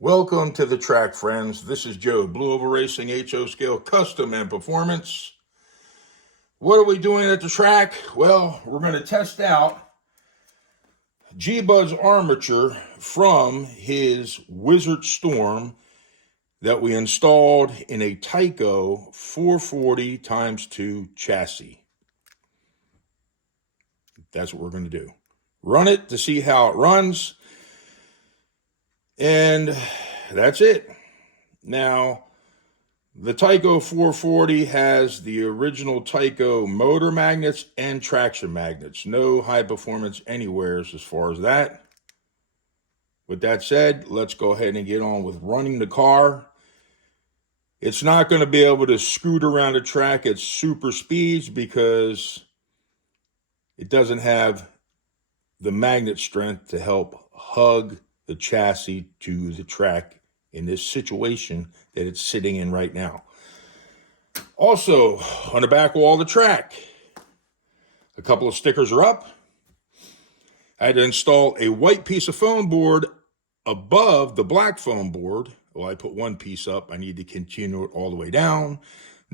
Welcome to the track, friends. This is Joe, BlueOvalRacing HO Scale Custom and Performance. What are we doing at the track? Well, we're going to test out Gbuds Armature from his Wizzard Storm that we installed in a Tyco 440x2 chassis. That's what we're going to do. Run it to see how it runs. And that's it. Now, the Tyco 440 has the original Tyco motor magnets and traction magnets. No high performance anywhere as far as that. With that said, let's go ahead and get on with running the car. It's not going to be able to scoot around the track at super speeds because it doesn't have the magnet strength to help hug the chassis to the track in this situation that it's sitting in right now. Also, on the back wall of the track, a couple of stickers are up. I had to install a white piece of foam board above the black foam board. Well, I put one piece up. I need to continue it all the way down.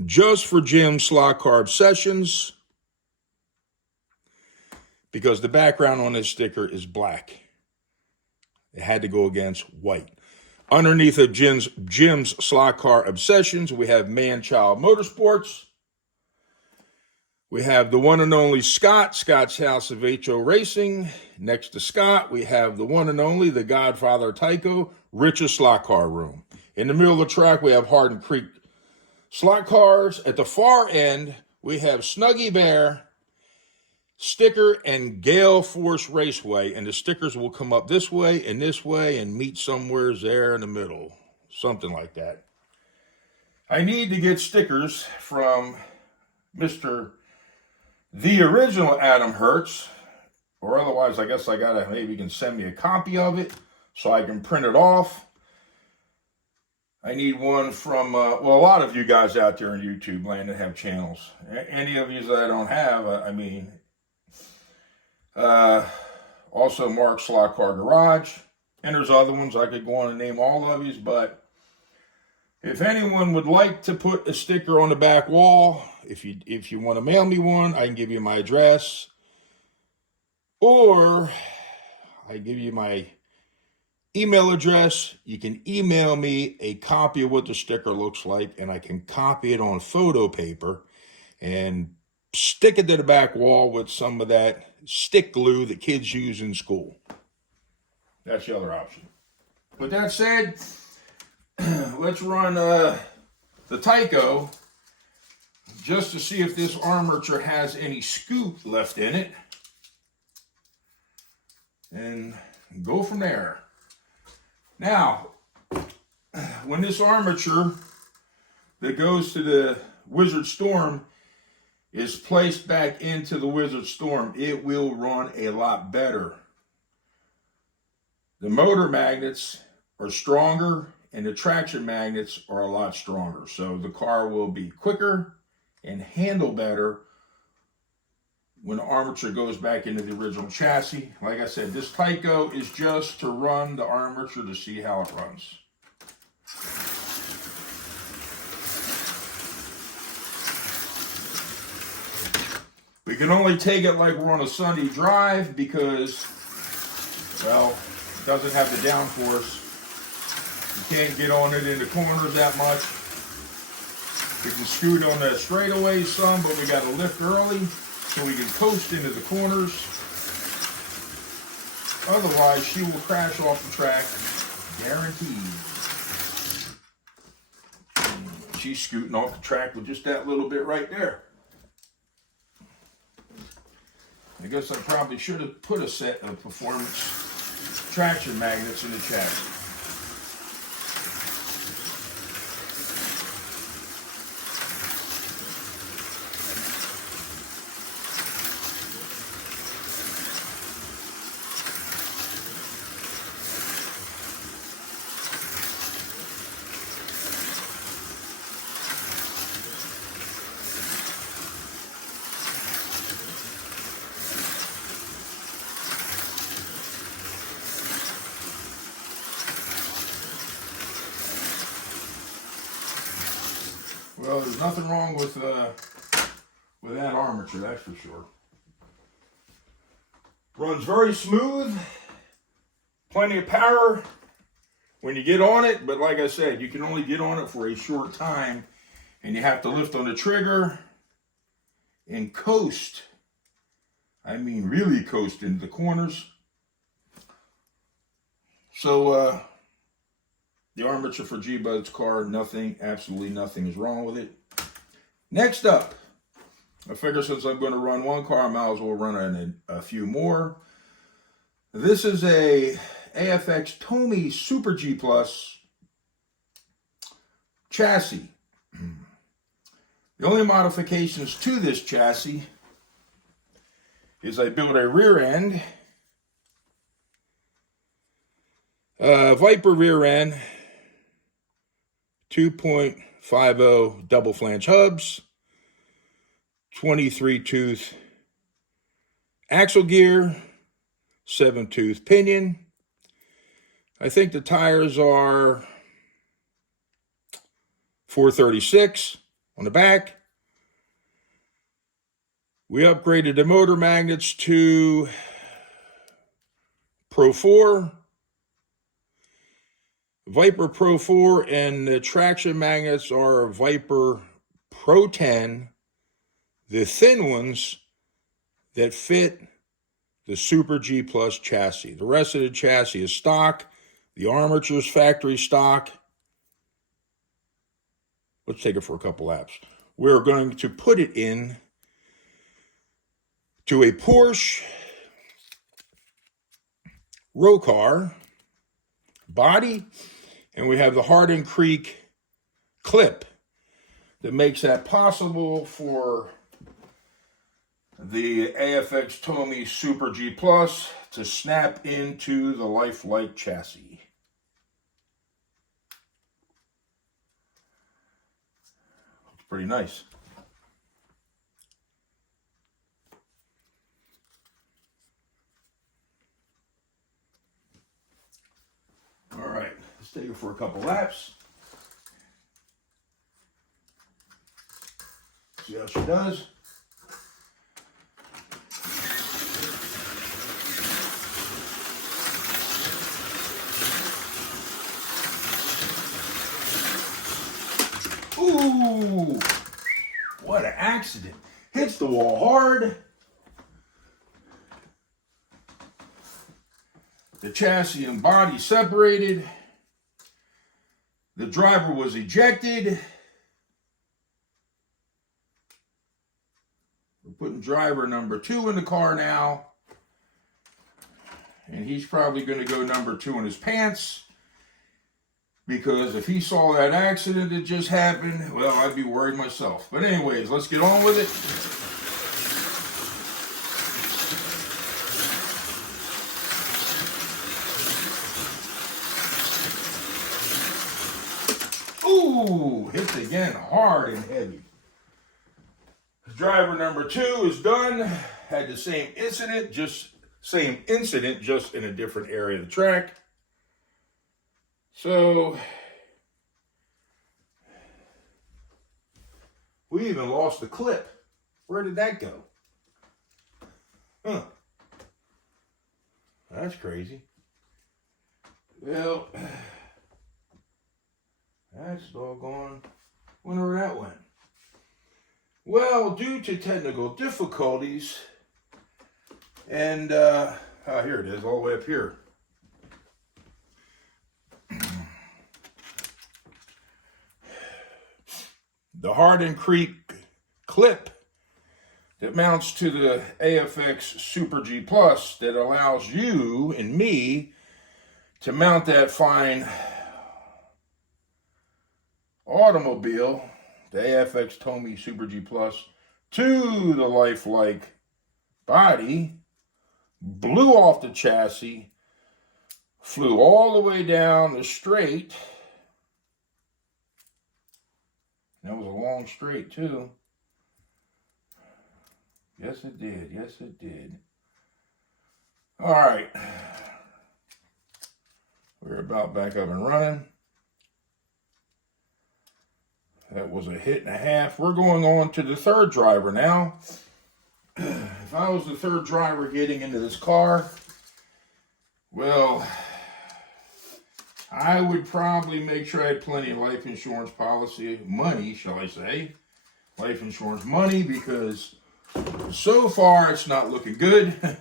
Just for Jim's slot car obsessions, because the background on this sticker is black. It had to go against white. Underneath of Jim's slot car obsessions, we have Man-Child Motorsports. We have the one and only Scott, Scott's House of HO Racing. Next to Scott, we have the one and only, the Godfather Tyco, Rich's Slot Car Room. In the middle of the track, we have Hardin Creek Slot Cars. At the far end, we have Snuggy Bear, Sticker, and Gale Force Raceway, and the stickers will come up this way and meet somewhere there in the middle, something like that. I need to get stickers from Mr. The Original Adam Hertz, or otherwise I guess I gotta, maybe you can send me a copy of it so I can print it off. I need one from, well, a lot of you guys out there in YouTube land that have channels. Any of you that I don't have, also Mark Slot Car Garage, and there's other ones I could go on and name all of these, but if anyone would like to put a sticker on the back wall, if you want to mail me one, I can give you my address, or I give you my email address. You can email me a copy of what the sticker looks like, and I can copy it on photo paper and stick it to the back wall with some of that stick glue that kids use in school. That's the other option. With that said, let's run the Tyco just to see if this armature has any scoot left in it, and go from there. Now, when this armature that goes to the Wizzard Storm is placed back into the Wizzard Storm, it will run a lot better. The motor magnets are stronger and the traction magnets are a lot stronger. So the car will be quicker and handle better when the armature goes back into the original chassis. Like I said, this Tyco is just to run the armature to see how it runs. We can only take it like we're on a Sunday drive because, well, it doesn't have the downforce. You can't get on it in the corners that much. We can scoot on the straightaways some, but we got to lift early so we can coast into the corners. Otherwise, she will crash off the track, guaranteed. She's scooting off the track with just that little bit right there. I guess I probably should have put a set of performance traction magnets in the chassis. Well, there's nothing wrong with that armature, that's for sure. Runs very smooth, plenty of power when you get on it, but like I said, you can only get on it for a short time, and you have to lift on the trigger and coast. I mean, really coast into the corners. So, the armature for Gbud's car, nothing, absolutely nothing is wrong with it. Next up, I figure since I'm going to run one car, I might as well run a few more. This is a AFX Tomy Super G Plus chassis. The only modifications to this chassis is I built a rear end, Viper rear end, 2.50 double flange hubs, 23 tooth axle gear, 7 tooth pinion. I think the tires are 436 on the back. We upgraded the motor magnets to Pro 4, Viper Pro 4, and the traction magnets are Viper Pro 10, the thin ones that fit the Super G Plus chassis. The rest of the chassis is stock. The armature is factory stock. Let's take it for a couple laps. We're going to put it in to a Porsche row car body, and we have the Hardin Creek clip that makes that possible for the AFX Tomy Super G Plus to snap into the lifelike chassis. Looks pretty nice. All right, let's take it for a couple laps. See how she does. Ooh, what an accident. Hits the wall hard. The chassis and body separated. The driver was ejected. We're putting driver number 2 in the car now. And he's probably going to go number 2 in his pants. Because if he saw that accident that just happened, well, I'd be worried myself. But anyways, let's get on with it. Ooh, hits again hard and heavy. Driver number 2 is done. Had the same incident, just in a different area of the track. So, we even lost the clip. Where did that go? Huh. That's crazy. Well, that's doggone. Wonder where that went. Well, due to technical difficulties, and, here it is, all the way up here. The Hardin Creek clip that mounts to the AFX Super G Plus that allows you and me to mount that fine automobile, the AFX Tomy Super G Plus, to the lifelike body, blew off the chassis, flew all the way down the straight. That was a long straight, too. Yes, it did. Yes, it did. All right. We're about back up and running. That was a hit and a half. We're going on to the third driver now. If I was the third driver getting into this car, well, I would probably make sure I had plenty of life insurance policy, money, shall I say. Life insurance money, because so far it's not looking good.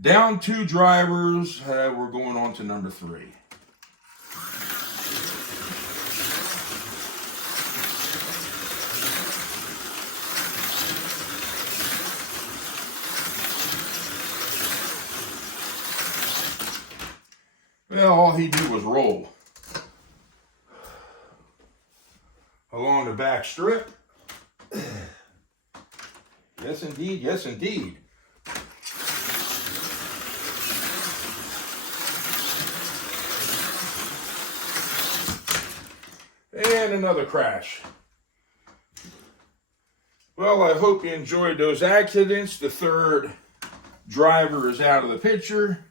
Down 2 drivers, we're going on to number 3. Well, all he did was roll along the back strip. Yes, indeed. Yes, indeed. And another crash. Well, I hope you enjoyed those accidents. The third driver is out of the picture.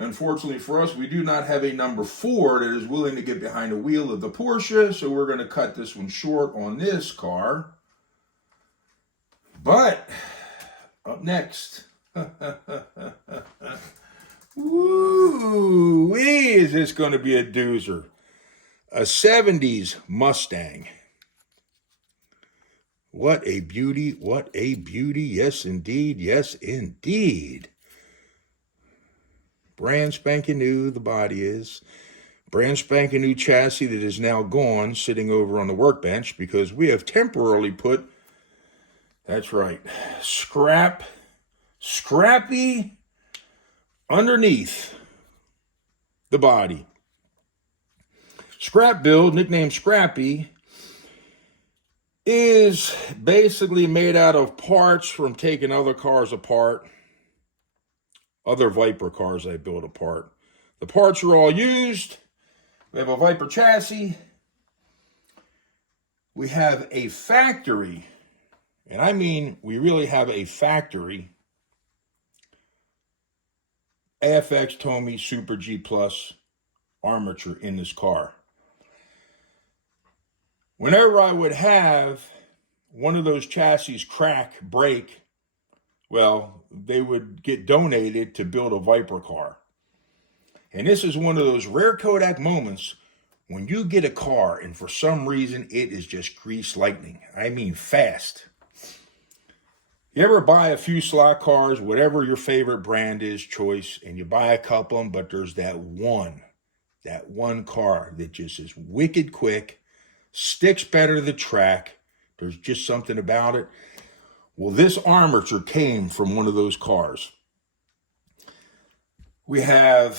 Unfortunately for us, we do not have a number 4 that is willing to get behind the wheel of the Porsche, so we're going to cut this one short on this car. But, up next, woo-wee, is this going to be a doozer. A 70s Mustang. What a beauty, what a beauty. Yes, indeed, yes, indeed. Brand spanking new, the body is. Brand spanking new chassis that is now gone, sitting over on the workbench, because we have temporarily put, that's right, Scrappy underneath the body. Scrap build, nicknamed Scrappy, is basically made out of parts from taking other cars apart. Other Viper cars I built apart. The parts are all used. We have a Viper chassis. We have a factory, and I mean we really have a factory, AFX Tomy Super G Plus armature in this car. Whenever I would have one of those chassis crack, break, well, they would get donated to build a Viper car. And this is one of those rare Kodak moments when you get a car and for some reason it is just grease lightning. I mean fast. You ever buy a few slot cars, whatever your favorite brand is, choice, and you buy a couple of them, but there's that one car that just is wicked quick, sticks better to the track. There's just something about it. Well, this armature came from one of those cars. I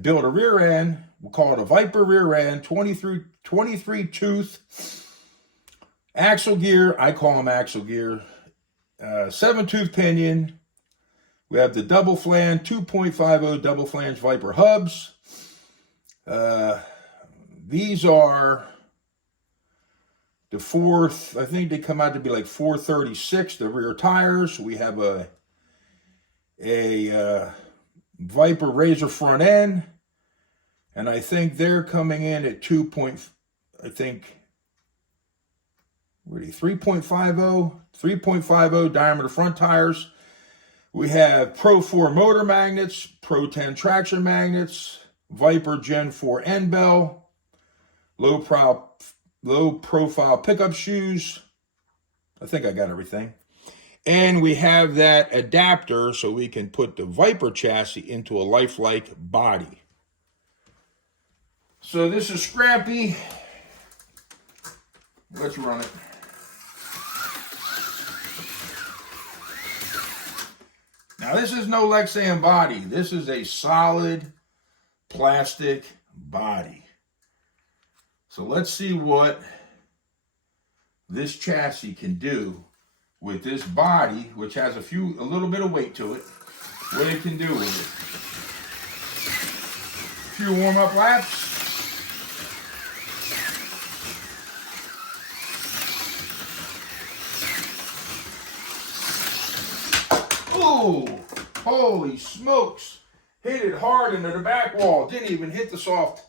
built a rear end, we'll call it a Viper rear end, 23 tooth, axle gear, I call them axle gear, 7-tooth pinion. We have the double flange, 2.50 double flange Viper hubs. These are the fourth, I think they come out to be like 436, the rear tires. We have a Viper Razor front end, and I think they're coming in at 3.50 diameter front tires. We have Pro 4 motor magnets, Pro 10 traction magnets, Viper Gen 4 end bell, low profile pickup shoes. I think I got everything. And we have that adapter so we can put the Viper chassis into a lifelike body. So this is Scrappy. Let's run it. Now this is no Lexan body. This is a solid plastic body. So let's see what this chassis can do with this body, which has a little bit of weight to it, what it can do with it. A few warm-up laps. Ooh, holy smokes. Hit it hard into the back wall. Didn't even hit the soft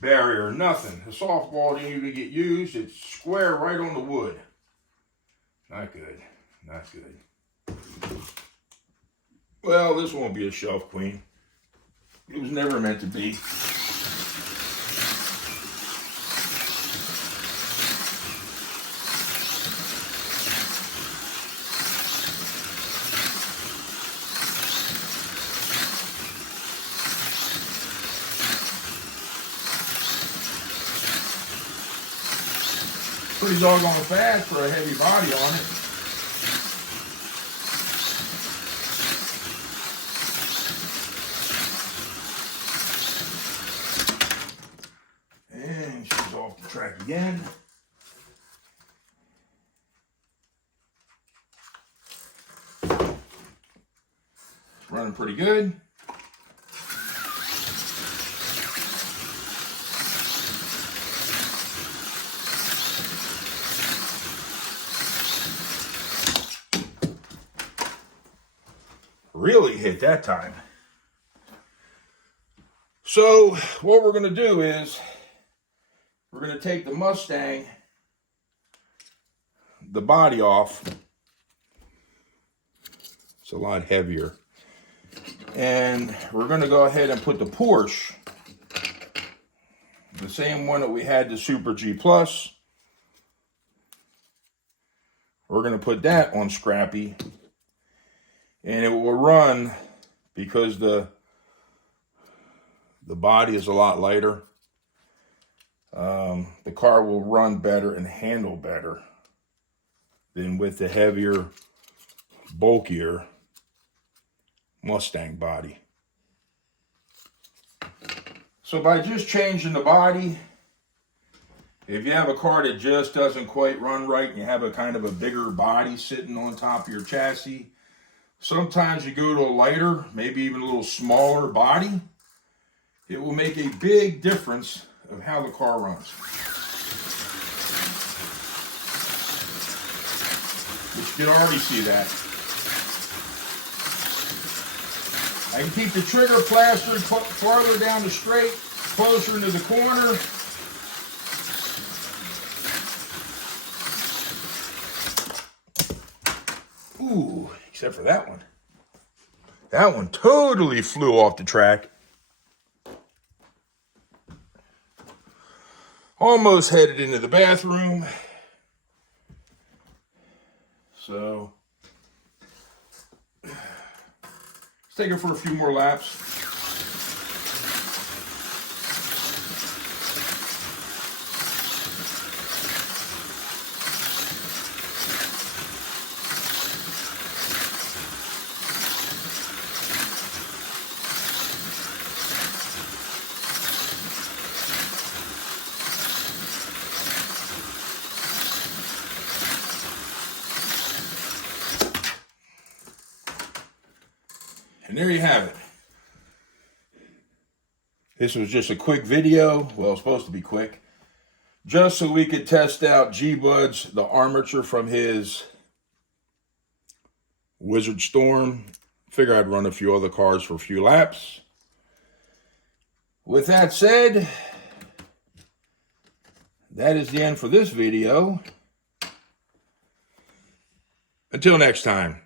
barrier, nothing. The softball didn't even get used. It's square right on the wood. Not good. Not good. Well, this won't be a shelf queen. It was never meant to be. Pretty doggone fast for a heavy body on it. And she's off the track again. Running pretty good. Really hit that time. So what we're going to do is we're going to take the Mustang, the body off. It's a lot heavier. And we're going to go ahead and put the Porsche, the same one that we had, the Super G Plus. We're going to put that on Scrappy. And it will run, because the body is a lot lighter. The car will run better and handle better than with the heavier, bulkier Mustang body. So by just changing the body, if you have a car that just doesn't quite run right and you have a kind of a bigger body sitting on top of your chassis, sometimes you go to a lighter, maybe even a little smaller body. It will make a big difference of how the car runs. Which you can already see that. I can keep the trigger plastered farther down the straight, closer into the corner. Ooh, except for that one. That one totally flew off the track. Almost headed into the bathroom. So, let's take it for a few more laps. And there you have it. This was just a quick video. Well, it's supposed to be quick. Just so we could test out Gbuds, the Armature from his Wizzard Storm. Figure I'd run a few other cars for a few laps. With that said, that is the end for this video. Until next time.